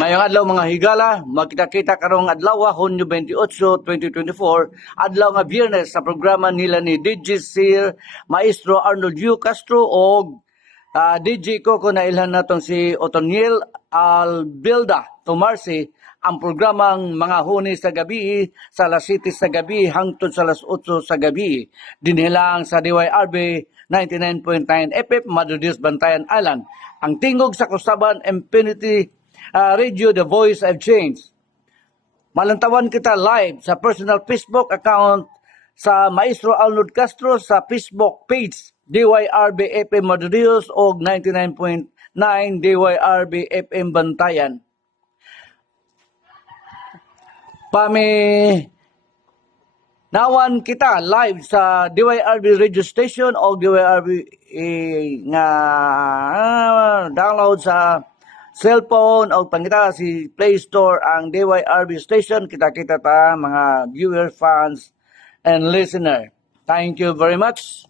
Ngayong adlaw mga higala, magkita-kita karong adlaw Hunyo 28, 2024, adlaw nga Biyernes sa programa nila ni DJ Sir Maestro Arnold U. Castro o DJ ko na ilhan natong si Otoniel Albilda Tomarsi ang programang mga huni sa gabi sa alas 7 sa gabi hangtod sa alas 8 sa gabi. Dinilang sa DYRB 99.9 FM Madridis Bantayan Island. Ang tingog sa Kusaban Infinity Radio The Voice of Change. Malantawan kita live sa personal Facebook account sa Maestro Arnold Castro sa Facebook page DYRB FM Madridos o 99.9 DYRB FM Bantayan. Nawan kita live sa DYRB radio station o DYRB nga download sa cellphone o pangita si Play Store ang DYRB station. Kita-kita ta mga viewer, fans, and listener. Thank you very much.